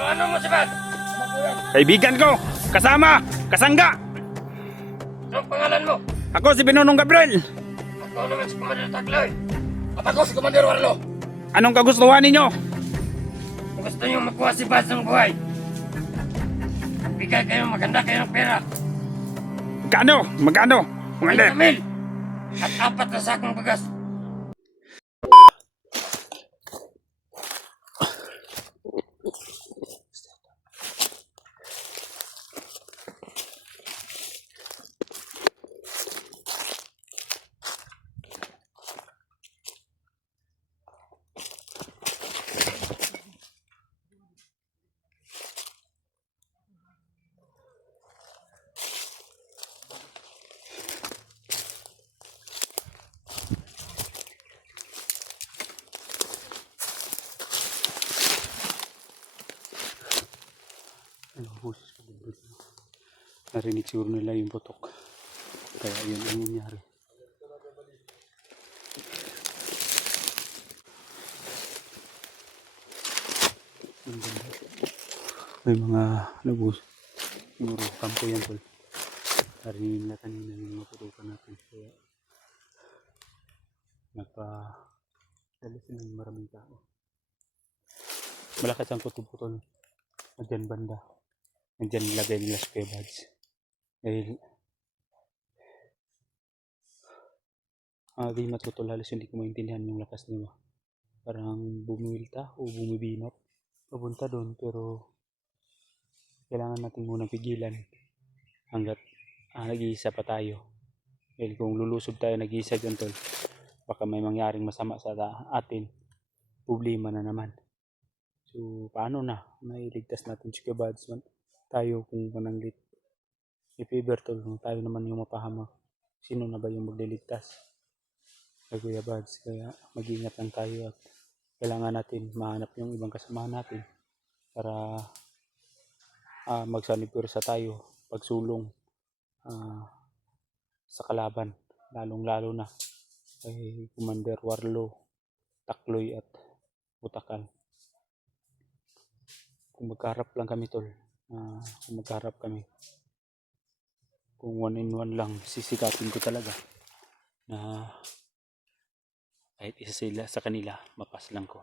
Ano mo si Bad? Kaibigan ko, kasama, kasangga. Anong pangalan mo? Ako si Binonong Gabriel. Ako naman si Commander Tagloy. At ako si Commander Warlo. Anong kagustuhan ninyo? Kung gusto niyo makuha si Bad ng buhay, bigay kayo, maganda kayo ng pera. Magkano? Magkano? Mga 1 mil at 4 na sakong bagas. boses ko dito. Narinig siguro nila yung putok. Kaya yun ang nangyari. May mga nabus. Siguro kampo yan tol. Narinig na kanina yung mga putukan natin. Kaya nagpa-dala sila ng maraming tao. Malakas ang putol-putol. Diyan banda. Diyan nilagay nila spare buds. Dahil di matutol, halos hindi ko maintindihan yung lakas nila. Parang bumilta o bumibinat papunta doon, pero kailangan natin muna pigilan hanggat nag-iisa pa tayo. Dahil kung lulusob tayo nag-iisa dyan tol, baka may mangyaring masama sa atin. Problema na naman. So paano na mailigtas natin si Kuya Buds tayo kung mananglit i-fever tol, tayo naman yung mapahamak. Sino na ba yung magliligtas kay Kuya Buds? Kaya mag-ingat lang tayo at kailangan natin mahanap yung ibang kasamahan natin para magsanipursa tayo pagsulong sa kalaban, lalong lalo na kay Commander Warlo, Takloy at Butakal. Kung magkaharap lang kami tol, kung magkaharap kami, kung 1-in-1 lang, sisikapin ko talaga na kahit isa sila sa kanila mapas lang ko.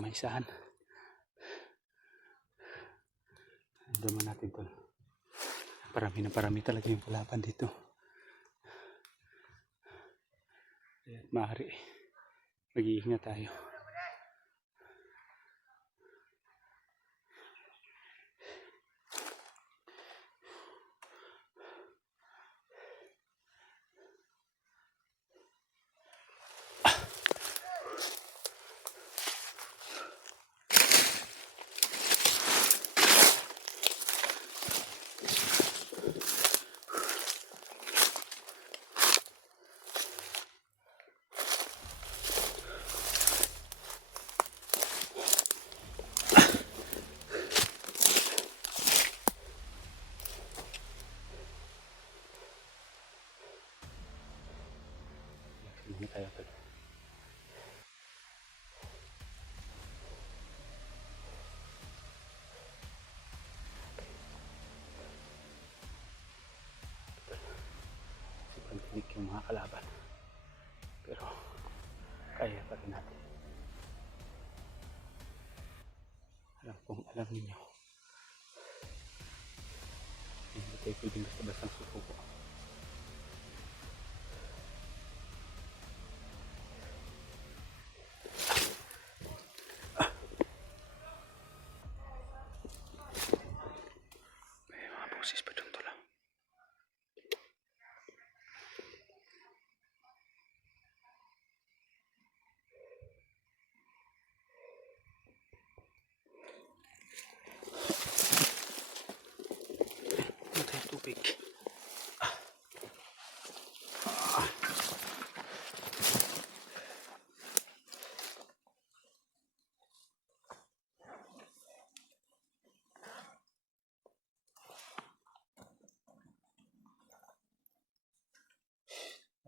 maisahan. Daman natin tol. Parami talaga yung kalaban dito. Kaya maaari mag-iingat tayo. Hindi tayo tol. Pantinig yung mga kalaban. Pero kaya pa rin natin. Alam ninyo. Hindi tayo pwedeng basta-bastang susuko. May mga boses pa dun tol. Tubig.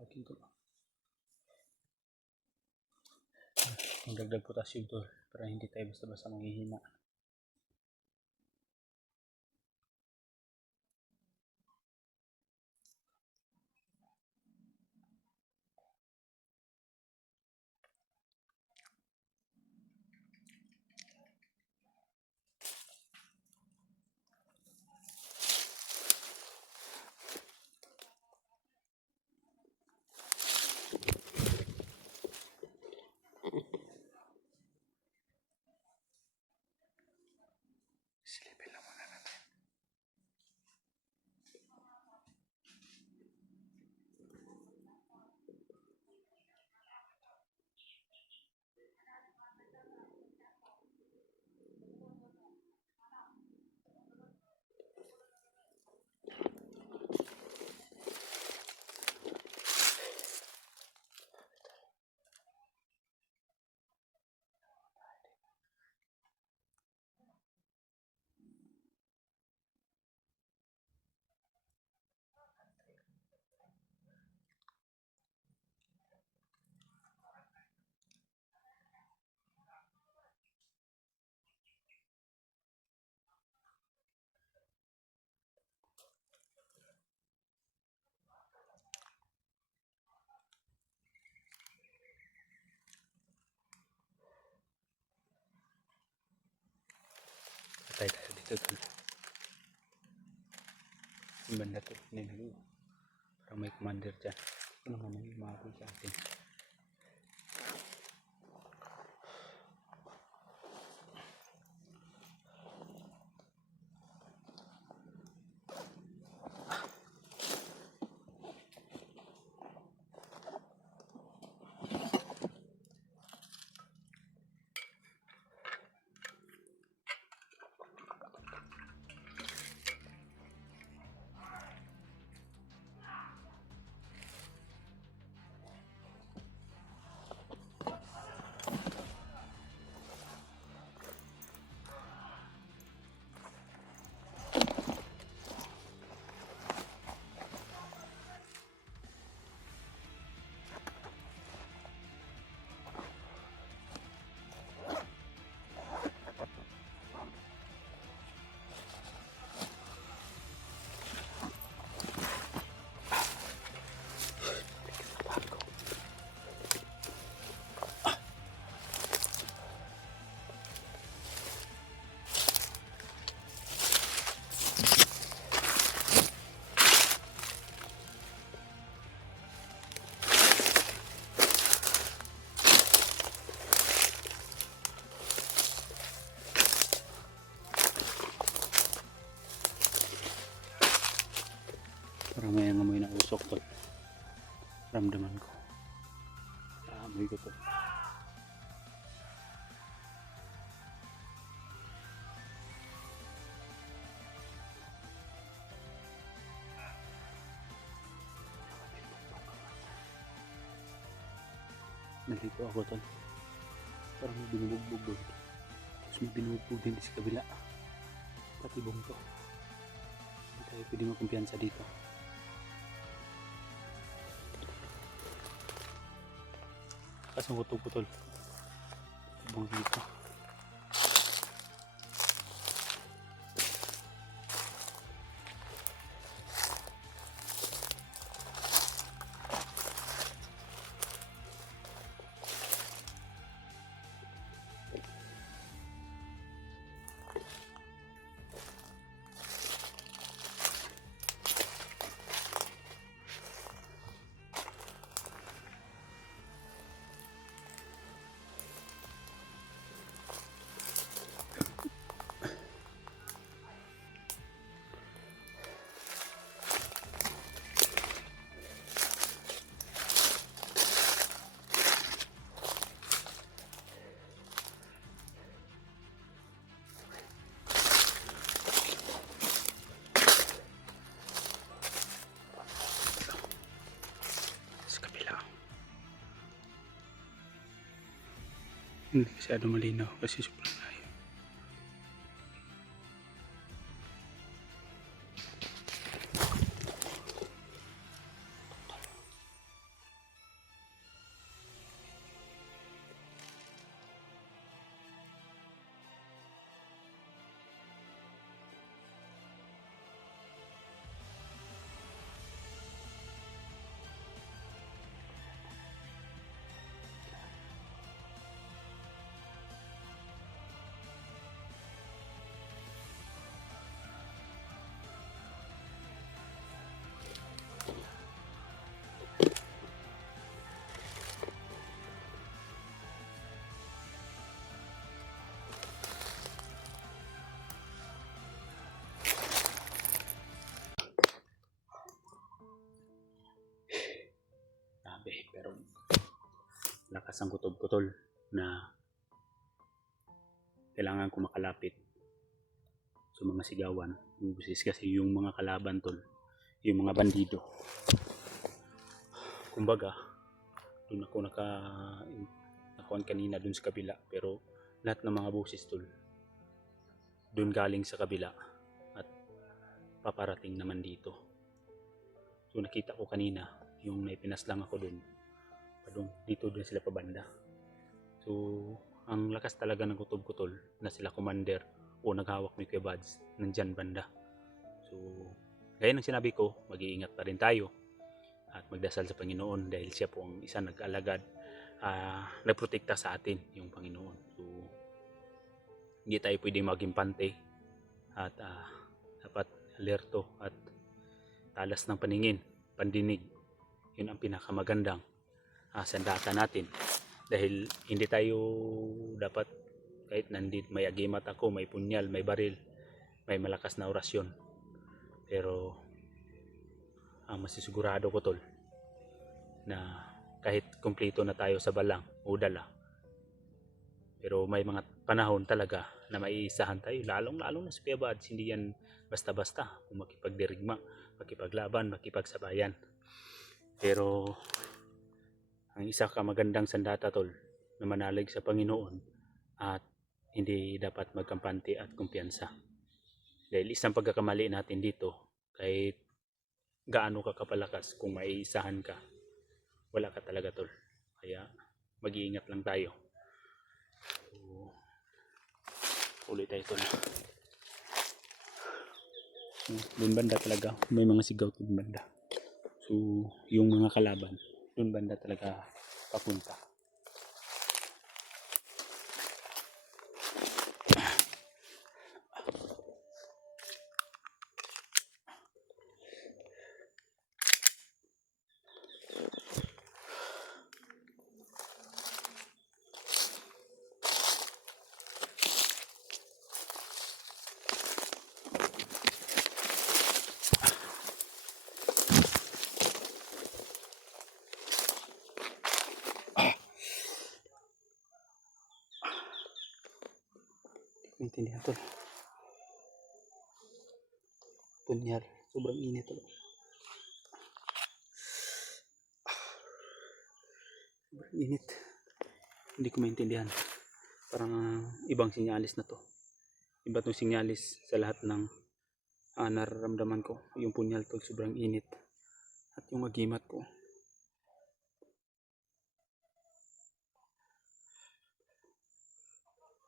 Akin to. Magdagdag potassium to para hindi tayo basta-basta manghihina. Silipin lang muna natin. Patay tayo dito tol. Yung banda to. Parang may commander dyan. Ano naman yung mga sa atin. Parang may amoy na usok tol. Ramdaman ko. Amoy ko tol. Nalito ako tol. Parang may binubugbog doon. Tapos may binubugbog din sa kabila. Patibong to. Hindi tayo pwede makumpiyansa dito. Kasang putol. Patibong dito. Hindi masyado malinaw kasi sobrang layo. Pero lakas ang kutob-kutol na kailangan ko makalapit sa mga sigawan. Busis kasi yung mga kalaban tol, yung mga bandido. Kumbaga, doon ako nakakuan kanina doon sa kabila, pero lahat ng mga busis tol doon galing sa kabila at paparating naman dito. So nakita ko kanina yung naipinaslang ako doon. Dito din sila pabanda. So, ang lakas talaga ng kutob-kutol na sila commander o naghawak ni Kuya Bads nandyan banda. So, gaya ng sinabi ko, mag-iingat pa rin tayo at magdasal sa Panginoon dahil siya po ang isa nag-alagad, nagprotekta sa atin yung Panginoon. So, hindi tayo pwede maging pante at dapat alerto at talas ng paningin, pandinig. Yun ang pinakamagandang sandata natin dahil hindi tayo dapat kahit nandito may agimat ako, may punyal, may baril, may malakas na orasyon, pero ang masisigurado ko tol na kahit kumpleto na tayo sa balang o dala, pero may mga panahon talaga na maiisahan tayo, lalong na sa Kuya Bads. Hindi yan basta-basta kung makipagdirigma, makipaglaban, makipagsabayan. Pero ang isa ka magandang sandata tol na manalig sa Panginoon at hindi dapat magkampante at kumpiyansa. Dahil isang pagkakamali natin dito, kahit gaano ka kapalakas, kung maiisahan ka, wala ka talaga tol. Kaya mag-iingat lang tayo. So, ulit tayo tol. Doon banda talaga, may mga sigaw doon banda. So, yung mga kalaban doon banda talaga papunta. maintindihan tol. Punyal, sobrang init tol. Sobrang init. Hindi ko maintindihan. Parang ibang sinyalis na to. Iba tong sinyalis sa lahat ng nararamdaman ko. Yung punyal tol, sobrang init. At yung agimat ko.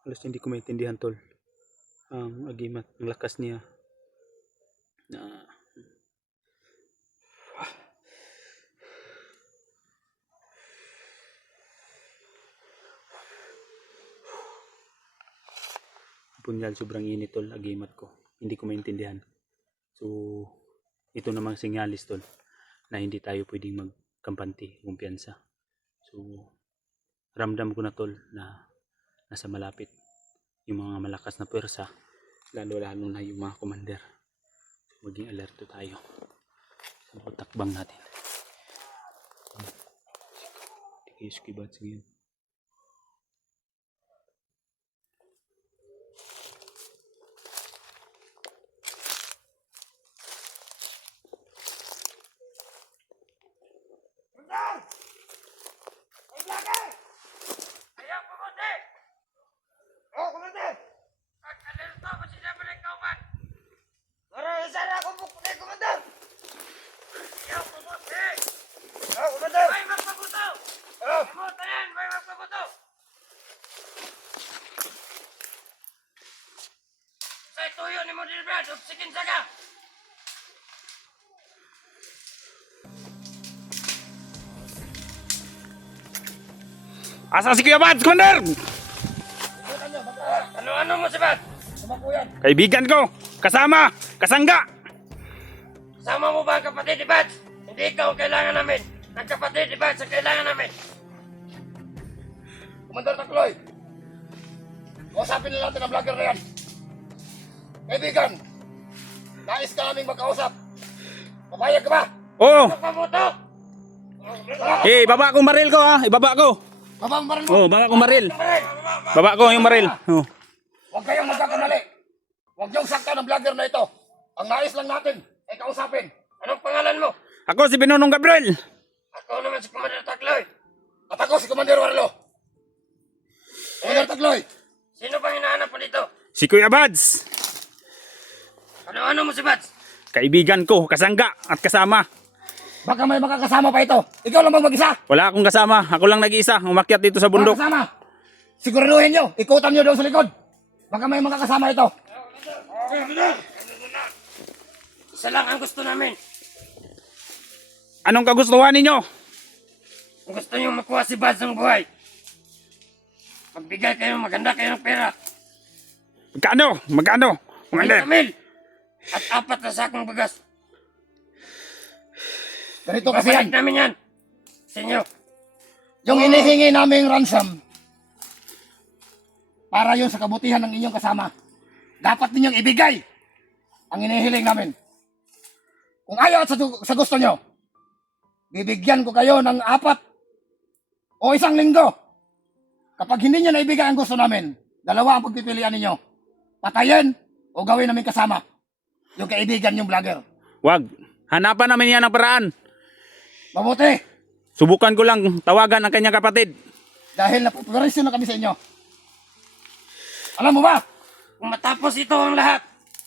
Halos hindi ko maintindihan tol. Ang agimat, ang lakas niya. Na punyal, sobrang init tol, agimat ko. Hindi ko maintindihan. So, ito namang sinyalis tol na hindi tayo pwedeng magkampante, kumpiyansa. So, ramdam ko na tol na nasa malapit yung mga malakas na pwersa, lalo na yung mga commander. So, maging alerto tayo sa mga takbang natin. Hindi kayo skibad ngayon. Ayaw, kumunti! Oh, kumunti! Alerto mo sila pa rin kauman! Para isa na akong bukti, kumunti! Ayaw, kumunti! Oh, kumunti! May magpabuto! Oh! Kumunti yan! May magpabuto! Sa ituyo ni mo din, Brad! Upsikin sa ka! Asa si Kuya Bads, Commander? Ano mo si Brad? Sumakuyan! Kaibigan ko, kasama, kasangga. Sama mo ba ang kapatid ni Brad? Hindi ikaw ang kailangan namin! Ang kapatid ni Brad ang kailangan namin! Commander Takloy! Kausapin na natin ang vlogger na yan! Kaibigan! Nais ka naming magkausap! Papayag ka ba? Oo. Magpabuto! Baba ko maril ko ha, ibaba ko. Babang baril mo! Oo, baba ko maril. Baril! Baba ko yung maril. Oh. Huwag kayong magkakamali! Huwag niyong sakta ng vlogger na ito! Ang nais lang natin ay kausapin! Anong pangalan mo? Ako si Binonong Gabriel. Ako naman si Commander Takloy! At ako si Commander Warlo! Commander Takloy! Sino bang hinahanap mo dito? Si Kuya Bads. Ano mo si Bats? Kaibigan ko, kasangga at kasama. Baka may makakasama pa ito! Ikaw lang bang mag-isa? Wala akong kasama, ako lang nag-iisa, umakyat dito sa bundok. Makakasama! Siguraduhin nyo! Ikutan nyo doon sa likod! Baka may makakasama ito! Isa lang ang gusto namin! Anong kagustuhan ninyo? Kung gusto nyo makuha si Bats ng buhay, magbigay kayo, maganda kayo ng pera. Magkano? Magkano? Commander. 50,000 at 4 na sakong bagas. Ganito kasi yan. Babalik namin yan sa inyo. Yung inihingi naming ransom para yun sa kabutihan ng inyong kasama. Dapat ninyong ibigay ang inihiling namin. Kung ayaw at sa gusto nyo, bibigyan ko kayo ng 4 o 1 linggo. Kapag hindi nyo naibigay ang gusto namin, 2 ang pagpipilian ninyo. Patayin o gawin namin kasama yung kaibigan yung vlogger. Wag. Hanapan namin yan ng paraan. Mabuti, Subukan ko lang tawagan ang kanyang kapatid. dahil napupurisyon na kami sa inyo. Alam mo ba? Kung matapos ito ang lahat,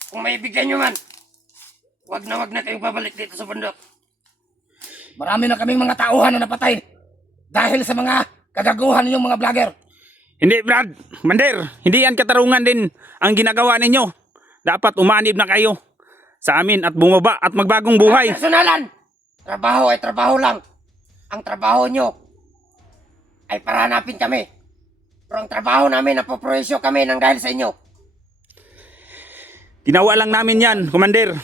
kung maibigyan nyo man, wag na kayong babalik dito sa bundok. Marami na kaming mga tauhan na napatay dahil sa mga kagaguhan ninyong mga vlogger. Hindi, Brad. Commander, hindi yan katarungan din ang ginagawa ninyo. Dapat umanib na kayo sa amin at bumaba at magbagong buhay. Personalan! Trabaho ay trabaho lang. Ang trabaho nyo ay para hanapin kami. Pero ang trabaho namin, napoproyesyo kami ng dahil sa inyo. Ginawa lang namin yan, Commander.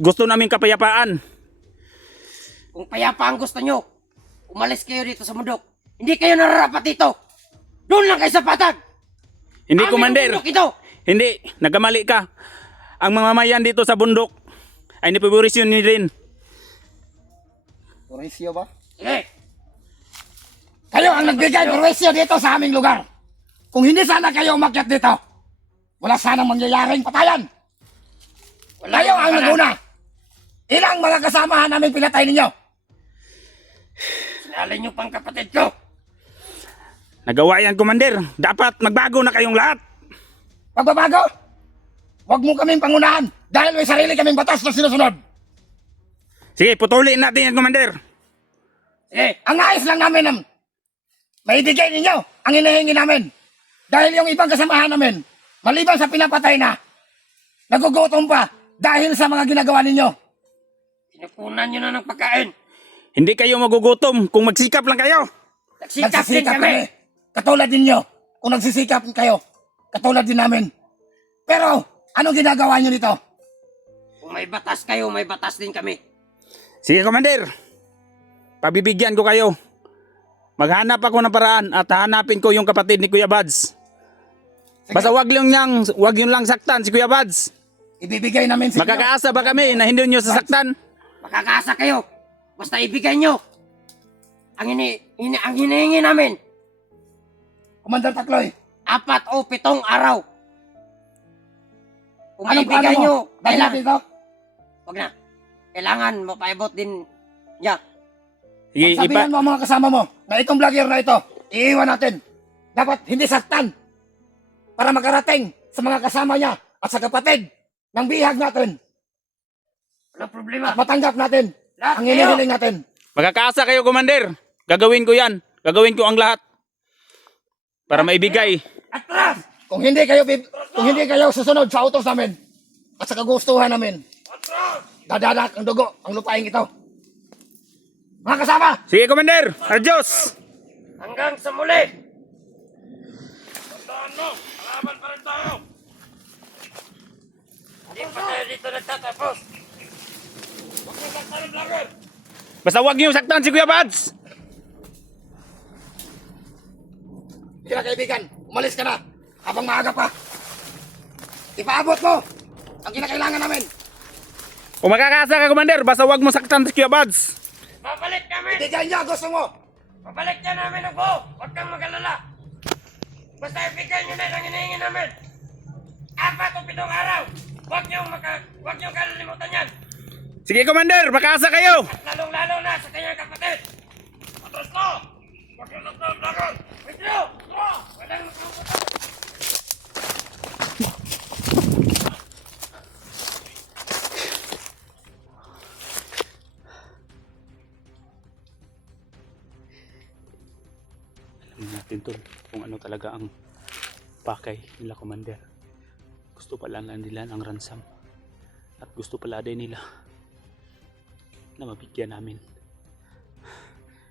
Gusto namin kapayapaan. Kung payapa ang gusto nyo, umalis kayo dito sa bundok. Hindi kayo nararapat dito. Doon lang kayo sa patag. Hindi, Amin ang Commander. bundok ito. Hindi, nagkamali ka. Ang mga mamayan dito sa bundok ay nipaborisyon ni din. Purisyo ba? Sige. Kayo ang nagbigay purisyo dito sa aming lugar. Kung hindi sana kayo umakyat dito, wala sanang mangyayaring patayan. Kayo ang naguna. Ilang mga kasamahan namin pinatay ninyo? Sinalin niyo pang kapatid ko. Nagawa yan, Commander. Dapat magbago na kayong lahat. Pagbabago? Huwag mo kaming pangunahan dahil may sarili kaming batas na sinusunod. Sige, putulin natin yan, Commander. Ang nais lang namin ang maibigay ninyo ang hinihingi namin. Dahil yung ibang kasamahan namin, maliban sa pinapatay na, nagugutom pa dahil sa mga ginagawa ninyo. Sinupunan niyo na ng pagkain. Hindi kayo magugutom kung magsikap lang kayo. Nagsikap din kami. Katulad ninyo. Kung nagsisikap kayo, katulad din namin. Pero, anong ginagawa nyo nito? Kung may batas kayo, may batas din kami. Sige, Commander. Pabibigyan ko kayo. Maghanap ako ng paraan at hanapin ko yung kapatid ni Kuya Buds. Basta wag yun lang saktan si Kuya Buds. Ibibigay namin sa inyo. Makakaasa ba kami na hindi nyo sasaktan? Makakaasa kayo. Basta ibigay niyo. Ang hinihingi namin, Commander Takloy, 4 o 7 araw. Kung anong plano ibigay mo? niyo, Dahil natin ito? wag na. Kailangan mapaibot din niya. Sige, Sabihan mo ang mga kasama mo na itong vlogger na ito, iiwan natin. Dapat hindi saktan para makarating sa mga kasama niya at sa kapatid ng bihag natin Walang problema. at matanggap natin Lahat ang kayo. hinihiling natin. Magkakaasa kayo, Commander. Gagawin ko yan. Gagawin ko ang lahat. Para maibigay. Atras! Kung hindi kayo susunod sa utos namin at sa kagustuhan namin, dadadak ang dugo ang lupaing ito. Mga kasama, Sige, Commander. Adios. Hanggang sa muli. Tandaan mo, kalaban pa rin tayo. Hindi pa tayo dito nagtatapos. Huwag mo saktan ang vlogger. Basta wag niyo saktan si Kuya Buds. Sige na kaibigan, umalis ka na habang maaga pa. Ipaabot mo ang kinakailangan namin. Kung makakaasa ka, Commander, basta wag mo saktan si Kuya Buds. Babalik kami. Ibigay niya gusto mo. Babalik niya namin ang buo. Huwag kang mag-alala. Basta ibigay niyo na ang hinihingi namin. 4 o 7 araw. Huwag niyong kalilimutan yan. Sige, Commander, makaasa kayo. Lalong-lalo na sa kanyang kapatid. Atras na! Huwag niyo saktan ang vlogger. Wait niyo! Walang magkakaroon. Alam natin tol kung ano talaga ang pakay nila, Commander. Gusto pala nila ang ransom at gusto pala din nila na mabigyan namin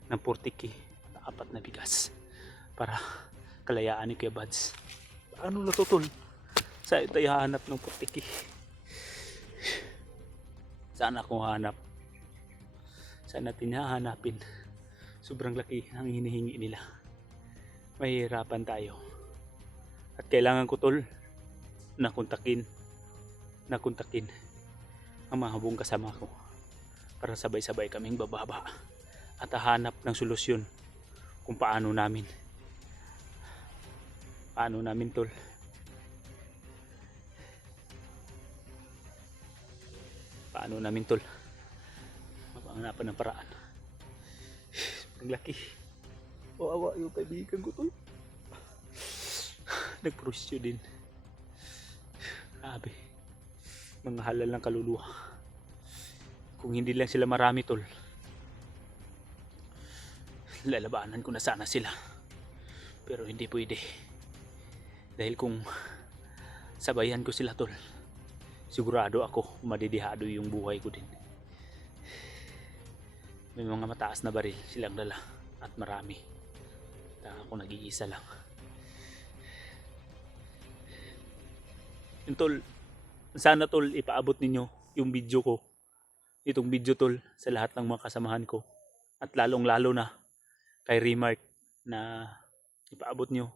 ng 40k at 4 na bigas para kalayaan ni Kuya Buds. Paano na to, tol? Saan tayo hahanap ng 40k? Saan ako hahanap? Saan natin hahanapin? Sobrang laki ang hinihingi nila. Mahihirapan tayo. At kailangan ko, tol, na kontakin ang mga buong kasama ko para sabay-sabay kaming bababa at hahanap ng solusyon kung paano namin tol mapanganapan ng paraan. Ang laki. Awa yung kaibigan ko, tol. Nagprosyo din. Grabe. Mga halal ng kaluluwa. Kung hindi lang sila marami, tol, lalabanan ko na sana sila. Pero hindi pwede. Dahil kung sabayan ko sila, tol, sigurado ako madidihado yung buhay ko din. May mga mataas na baril silang dala at marami. Ako nag-iisa lang. Yung tol, sana tol ipaabot ninyo yung video ko. Itong video, tol, sa lahat ng mga kasamahan ko. At lalong lalo na kay Remark na ipaabot nyo.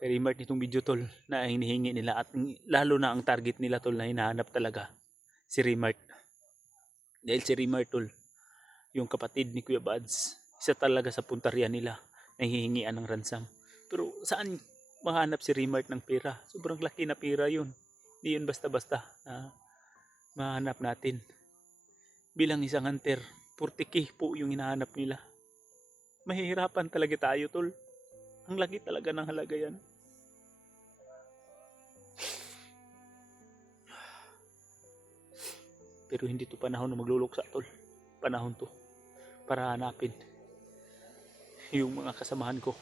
Kay Remark nitong video, tol, na hinihingi nila. At lalo na ang target nila, tol, na hinahanap talaga si Remark. Dahil si Remark, tol, yung kapatid ni Kuya Buds, isa talaga sa puntarya nila na hihingian ng ransom. Pero saan mahanap si Remart ng pera. Sobrang laki na pera yun. Hindi yun basta-basta na mahanap natin. Bilang isang hunter, 40k po yung hinahanap nila. Mahihirapan talaga tayo, tol. Ang laki talaga ng halaga yan. Pero hindi to panahon na magluluksa, tol. Panahon to para hanapin yung mga kasamahan ko.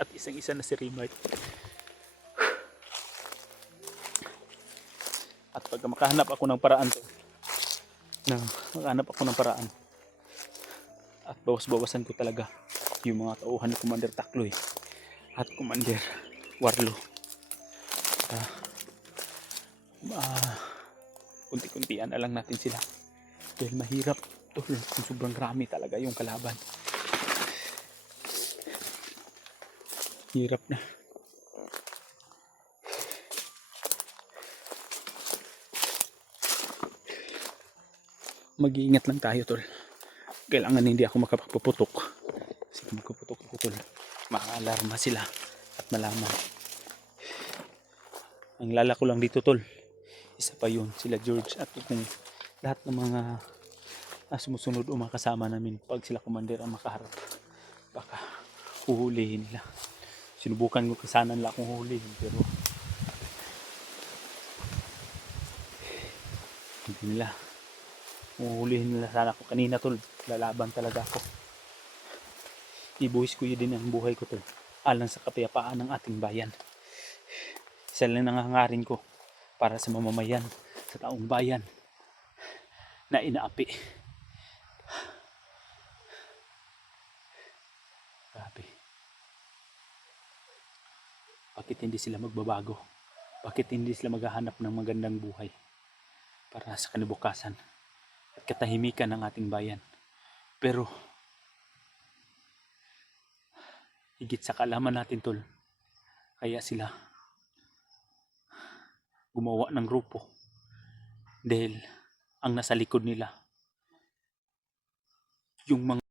At isang-isa na si Remart. At pag makahanap ako ng paraan to, makahanap ako ng paraan, at bawas-bawasan ko talaga yung mga tauhan ni Commander Takloy at Commander Warlo. Kunti-kuntian na lang natin sila. Dahil mahirap to, sobrang rami talaga yung kalaban. Hirap na. Mag-iingat lang tayo, tol. Kailangan hindi ako makapagpuputok. Kasi kung magpuputok ako, tol, maalarma sila at malaman. Ang lala ko lang dito, tol, isa pa yun, sila George at kung lahat ng mga sumusunod o mga kasama namin, pag sila commander ang makaharap, baka huhulihin nila. Sinubukan ko sana nila akong huhulihin, pero hindi nila. Huhulihin nila sana ako. Kanina, tol, lalaban talaga ako. Ibuhis ko yun din ang buhay ko, tol, alang sa kapayapaan ng ating bayan. Isa lang nangangarin ko para sa mamamayan, sa taong bayan na inaapi. Grabe. Bakit hindi sila magbabago? Bakit hindi sila maghahanap ng magandang buhay para sa kinabukasan at katahimikan ng ating bayan? Pero higit sa kaalaman natin, tol, kaya sila gumawa ng grupo dahil ang nasa likod nila yung mga